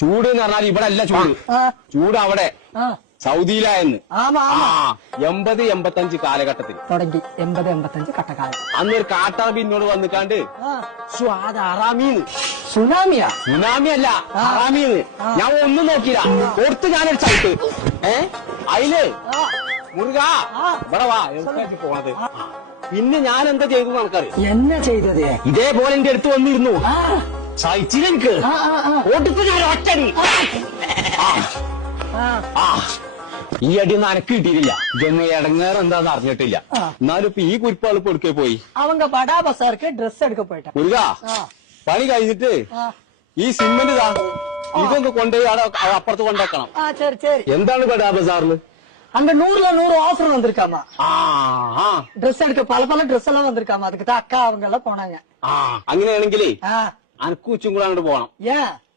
ചൂട് എന്ന് പറഞ്ഞാൽ ഇവിടെ അല്ല ചൂട്, ചൂട് അവിടെ സൗദിയിലായെന്ന്. 80-85 കാലഘട്ടത്തിൽ തുടങ്ങി. 80-85 കട്ടക്കാലം. അന്നൊരു കാട്ടാറബി എന്നോട് വന്നിക്കാണ്ട് അറാമീന്ന്. സുനാമിയാ? സുനാമി അല്ല, അറാമീന്ന്. ഞാൻ ഒന്നും നോക്കിയില്ല, കൊടുത്ത് ഞാനൊരു ചവിട്ട്. അതില് മുറുക ഇവിടെ വാ പോണത്. പിന്നെ ഞാൻ എന്താ ചെയ്തു നമുക്കറിയാം. എന്നാ ചെയ്തത്? ഇതേപോലെ എന്റെ അടുത്ത് വന്നിരുന്നു, സഹിച്ചില്ലെനിക്ക് കൊടുത്ത് ഞാൻ ഒറ്റടി. ഈ അടിയൊന്നും അനക്ക് കിട്ടിയിട്ടില്ല. ഇതൊന്നും ഇടങ്ങേറ് എന്താന്ന് അറിഞ്ഞിട്ടില്ല. എന്നാലും ഇപ്പൊ ഈ കുരിപ്പാള് കൊടുക്കേ പോയി. அவங்க படா பசாருக்கு ட்ரெஸ் எடுக்க போயிட்டான். മുരുക പണി കഴിഞ്ഞിട്ട് ഈ സിമെന്റ് ഇതൊന്ന് കൊണ്ടുപോയി അപ്പുറത്ത് കൊണ്ടേക്കണം. சரி சரி. എന്താണ് ബഡാ ബസാറില്? அங்க 100ல 100 ஆஃபர் வந்திருக்காமா. ட்ரெஸ் எடுக்க பல ட்ரெஸ் எல்லாம் வந்திருக்காமா. அதுக்கு தான் அக்கா அவங்க எல்லாம் போனாங்க. അങ്ങനെയാണെങ്കിലേ അനക്ക് ഉച്ചും കൂടെ അങ്ങോട്ട് പോണം. ஏன்?